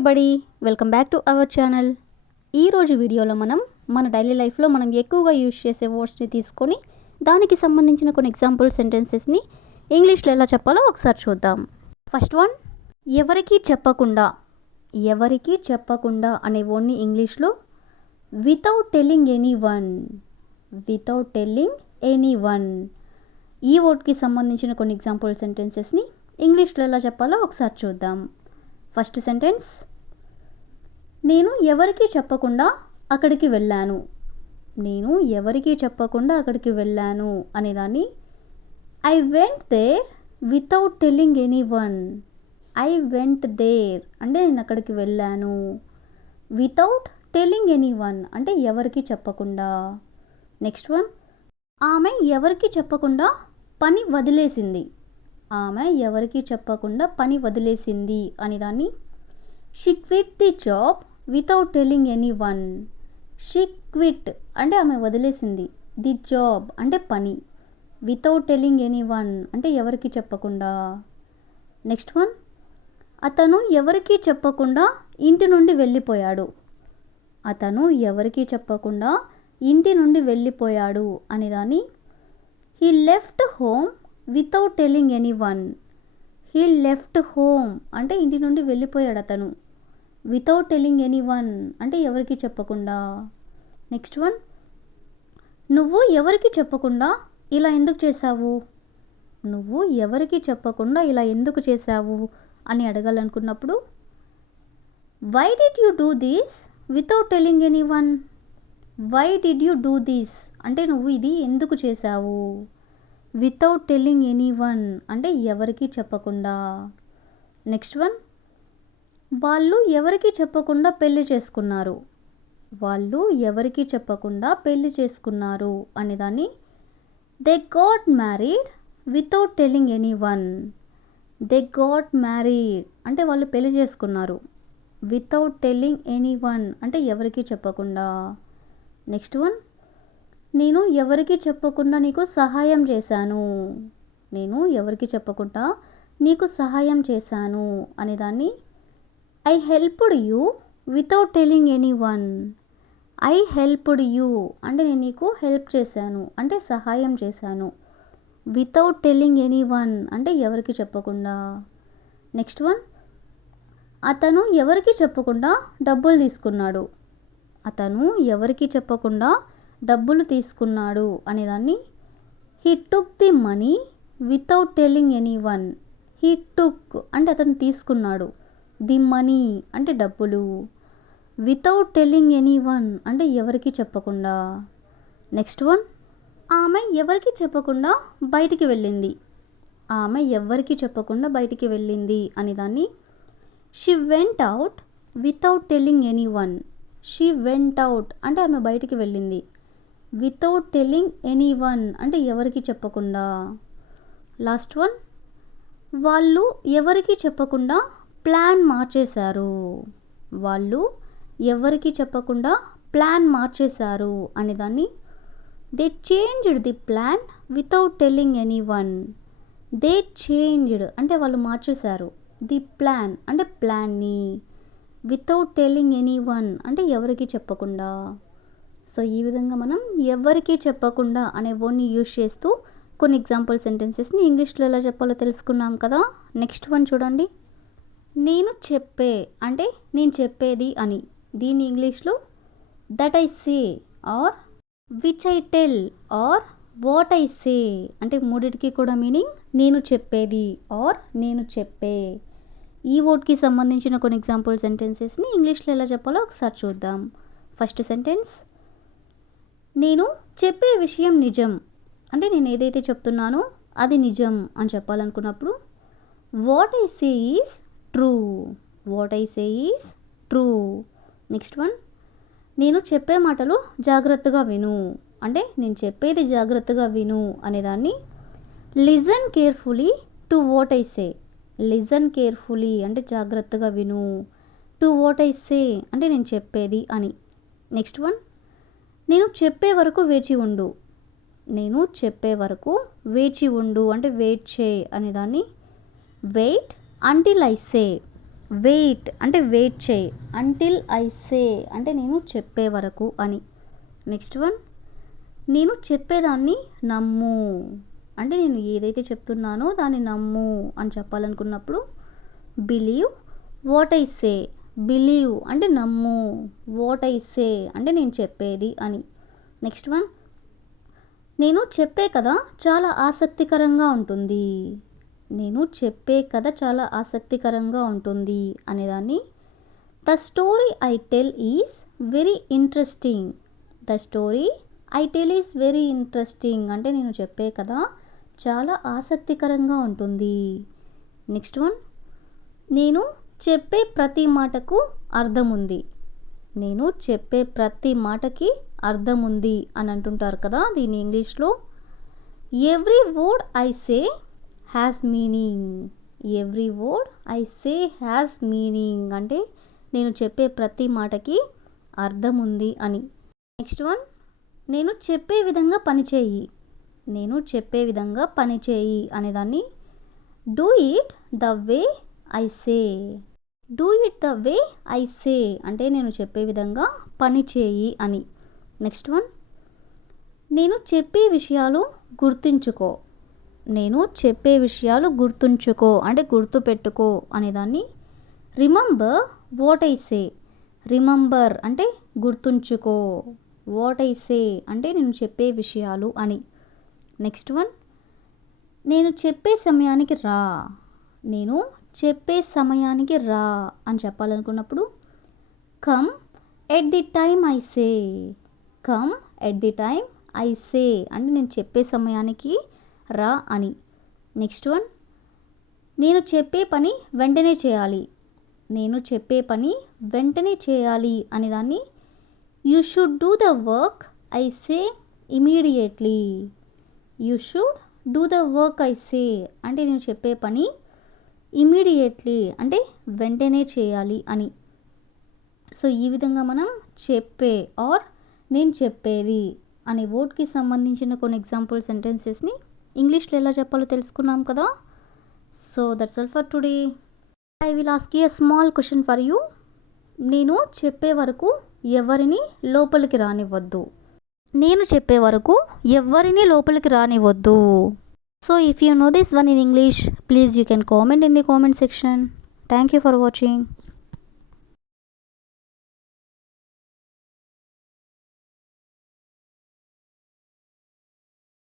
Everybody, welcome back to our channel. ఈరోజు వీడియోలో మన డైలీ లైఫ్లో మనం ఎక్కువగా యూజ్ చేసే వర్డ్స్ని తీసుకొని దానికి సంబంధించిన కొన్ని ఎగ్జాంపుల్ సెంటెన్సెస్ని ఇంగ్లీష్లో ఎలా చెప్పాలో ఒకసారి చూద్దాం. ఫస్ట్ వన్, ఎవరికీ చెప్పకుండా. ఎవరికీ చెప్పకుండా అనే వర్డ్ని ఇంగ్లీష్లో without telling any one. Without telling any one. ఈ వర్డ్కి సంబంధించిన కొన్ని ఎగ్జాంపుల్ సెంటెన్సెస్ని ఇంగ్లీష్లో ఎలా చెప్పాలో ఒకసారి చూద్దాం. ఫస్ట్ సెంటెన్స్, నేను ఎవరికీ చెప్పకుండా అక్కడికి వెళ్ళాను. నేను ఎవరికీ చెప్పకుండా అక్కడికి వెళ్ళాను అనేదాన్ని I went there without telling anyone. I went there అంటే నేను అక్కడికి వెళ్ళాను. వితౌట్ టెల్లింగ్ ఎనీ వన్ అంటే ఎవరికీ చెప్పకుండా. నెక్స్ట్ వన్, ఆమె ఎవరికీ చెప్పకుండా పని వదిలేసింది. ఆమె ఎవరికీ చెప్పకుండా పని వదిలేసింది అనేదాన్ని she quit the job without telling any one. She quit అంటే ఆమె వదిలేసింది, ది జాబ్ అంటే పని, వితౌట్ టెల్లింగ్ ఎనీ వన్ అంటే ఎవరికీ చెప్పకుండా. నెక్స్ట్ వన్, అతను ఎవరికీ చెప్పకుండా ఇంటి నుండి వెళ్ళిపోయాడు. అతను ఎవరికీ చెప్పకుండా ఇంటి నుండి వెళ్ళిపోయాడు అనేదాన్ని he left home without telling any one. He left home అంటే ఇంటి నుండి వెళ్ళిపోయాడు అతను, వితౌట్ టెల్లింగ్ ఎనీ వన్ అంటే ఎవరికీ చెప్పకుండా. నెక్స్ట్ వన్, నువ్వు ఎవరికీ చెప్పకుండా ఇలా ఎందుకు చేశావు. నువ్వు ఎవరికీ చెప్పకుండా ఇలా ఎందుకు చేశావు అని అడగాలనుకున్నప్పుడు why did you do this without telling anyone. Why did you do this అంటే నువ్వు ఇది ఎందుకు చేశావు. వితౌట్ టెల్లింగ్ ఎనీ వన్ అంటే ఎవరికీ చెప్పకుండా. నెక్స్ట్ వన్, వాళ్ళు ఎవరికీ చెప్పకుండా పెళ్లి చేసుకున్నారు. వాళ్ళు ఎవరికీ చెప్పకుండా పెళ్లి చేసుకున్నారు అనేదాన్ని they got married without telling any one. They got married అంటే వాళ్ళు పెళ్లి చేసుకున్నారు, వితౌట్ టెల్లింగ్ ఎనీ వన్ అంటే ఎవరికీ చెప్పకుండా. నెక్స్ట్ వన్, నేను ఎవరికీ చెప్పకుండా నీకు సహాయం చేశాను. నేను ఎవరికీ చెప్పకుండా నీకు సహాయం చేశాను అనేదాన్ని I helped you without telling anyone. I helped you అంటే నేను నీకు హెల్ప్ చేశాను అంటే సహాయం చేశాను, వితౌట్ టెల్లింగ్ ఎనీ వన్ అంటే ఎవరికీ చెప్పకుండా. నెక్స్ట్ వన్, అతను ఎవరికీ చెప్పకుండా డబ్బులు తీసుకున్నాడు. అతను ఎవరికీ చెప్పకుండా డబ్బులు తీసుకున్నాడు అనేదాన్ని he took the money without telling any one. He took అంటే అతను తీసుకున్నాడు, ది మనీ అంటే డబ్బులు, వితౌట్ టెల్లింగ్ ఎనీ వన్ అంటే ఎవరికీ చెప్పకుండా. నెక్స్ట్ వన్, ఆమె ఎవరికీ చెప్పకుండా బయటికి వెళ్ళింది. ఆమె ఎవరికీ చెప్పకుండా బయటికి వెళ్ళింది అనేదాన్ని she went out without telling any one. She went out అంటే ఆమె బయటికి వెళ్ళింది, వితౌట్ టెల్లింగ్ ఎనీ వన్ అంటే ఎవరికీ చెప్పకుండా. లాస్ట్ వన్, వాళ్ళు ఎవరికీ చెప్పకుండా ప్లాన్ మార్చేశారు. వాళ్ళు ఎవరికీ చెప్పకుండా ప్లాన్ మార్చేశారు అనేదాన్ని they changed the plan without telling any one. They changed అంటే వాళ్ళు మార్చేశారు, ది ప్లాన్ అంటే ప్లాన్ని, వితౌట్ టెల్లింగ్ ఎనీ వన్ అంటే ఎవరికీ చెప్పకుండా. సో ఈ విధంగా మనం ఎవరికీ చెప్పకుండా అనే వర్డ్ని యూజ్ చేస్తూ కొన్ని ఎగ్జాంపుల్ సెంటెన్సెస్ని ఇంగ్లీష్లో ఎలా చెప్పాలో తెలుసుకున్నాం కదా. నెక్స్ట్ వన్ చూడండి, నేను చెప్పే అంటే నేను చెప్పేది అని. దీన్ని ఇంగ్లీష్లో that I say or which I tell or what I say అంటే మూడిటికి కూడా మీనింగ్ నేను చెప్పేది ఆర్ నేను చెప్పే. ఈ వర్డ్కి సంబంధించిన కొన్ని ఎగ్జాంపుల్ సెంటెన్సెస్ని ఇంగ్లీష్లో ఎలా చెప్పాలో ఒకసారి చూద్దాం. ఫస్ట్ సెంటెన్స్, నేను చెప్పే విషయం నిజం అంటే నేను ఏదైతే చెప్తున్నానో అది నిజం అని చెప్పాలనుకున్నప్పుడు what I say is true. What I say is true. Next one, నేను చెప్పే మాటలు జాగ్రత్తగా విను అంటే నేను చెప్పేది జాగ్రత్తగా విను అనేదాన్ని listen carefully to what I say. Listen carefully అంటే జాగ్రత్తగా విను, టు వాట్ ఐ సే అంటే నేను చెప్పేది అని. నెక్స్ట్ వన్, నేను చెప్పే వరకు వేచి ఉండు. నేను చెప్పే వరకు వేచి ఉండు అంటే వెయిట్ చేయి అనేదాన్ని wait until I say. Wait అంటే వెయిట్ చేయి. అంటిల్ ఐ సే అంటే నేను చెప్పే వరకు అని. నెక్స్ట్ వన్, నేను చెప్పేదాన్ని నమ్ము అంటే నేను ఏదైతే చెప్తున్నానో దాన్ని నమ్ము అని చెప్పాలనుకున్నప్పుడు believe what I say. Believe అంటే నమ్ము, వాట్ ఐ సే అంటే నేను చెప్పేది అని. నెక్స్ట్ వన్, నేను చెప్పే కథ చాలా ఆసక్తికరంగా ఉంటుంది. నేను చెప్పే కథ చాలా ఆసక్తికరంగా ఉంటుంది అనేదాన్ని the story I tell is very interesting. The story I tell is very interesting అంటే నేను చెప్పే కథ చాలా ఆసక్తికరంగా ఉంటుంది. నెక్స్ట్ వన్, నేను చెప్పే ప్రతి మాటకు అర్థం ఉంది. నేను చెప్పే ప్రతి మాటకి అర్థం ఉంది అని అంటుంటారు కదా దీని ఇంగ్లీష్లో. Every word I say has meaning. Every word I say has meaning అంటే నేను చెప్పే ప్రతి మాటకి అర్థం ఉంది అని. నెక్స్ట్ వన్, నేను చెప్పే విధంగా పనిచేయి. నేను చెప్పే విధంగా పనిచేయి అనేదాన్ని do it the way I say. Do it the way I say అంటే నేను చెప్పే విధంగా పని చేయి అని. నెక్స్ట్ వన్, నేను చెప్పే విషయాలు గుర్తుంచుకో. నేను చెప్పే విషయాలు గుర్తుంచుకో అంటే గుర్తుపెట్టుకో అనేదాన్ని remember what I say. Remember అంటే గుర్తుంచుకో, వాట్ ఐ సే అంటే నేను చెప్పే విషయాలు అని. నెక్స్ట్ వన్, నేను చెప్పే సమయానికి రా. నేను చెప్పే సమయానికి రా అని చెప్పాలనుకున్నప్పుడు come at the time I say. Come at the time I say అంటే నేను చెప్పే సమయానికి రా అని. నెక్స్ట్ వన్, నేను చెప్పే పని వెంటనే చేయాలి. నేను చెప్పే పని వెంటనే చేయాలి అనేదాన్ని you should do the work I say immediately. You should do the work I say అంటే నేను చెప్పే పని ఇమీడియట్లీ అంటే వెంటనే చేయాలి అని. సో ఈ విధంగా మనం చెప్పే ఆర్ నేను చెప్పేది అనే వర్డ్కి సంబంధించిన కొన్ని ఎగ్జాంపుల్ సెంటెన్సెస్ని ఇంగ్లీష్లో ఎలా చెప్పాలో తెలుసుకున్నాం కదా. So that's all for today. I will ask you a small question for you. నేను చెప్పే వరకు ఎవరిని లోపలికి రానివ్వద్దు. నేను చెప్పే వరకు ఎవరిని లోపలికి రానివ్వద్దు. So if you know this one in English, please you can comment in the comment section. Thank you for watching.